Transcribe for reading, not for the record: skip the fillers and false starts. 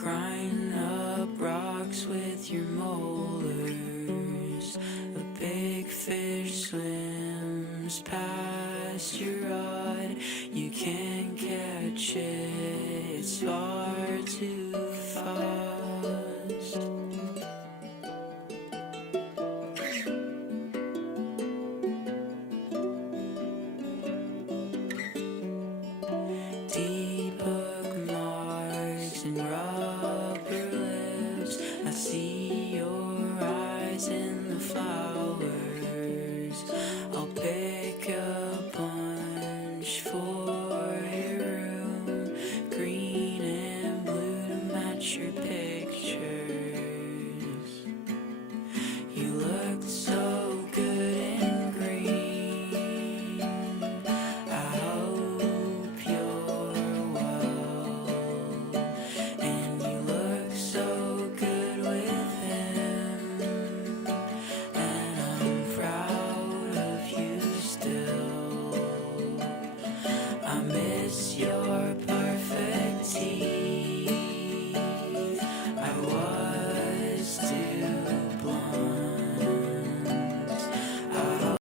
grind up rocks with your molars. A big fish swims past your rod. You can't catch it, it's far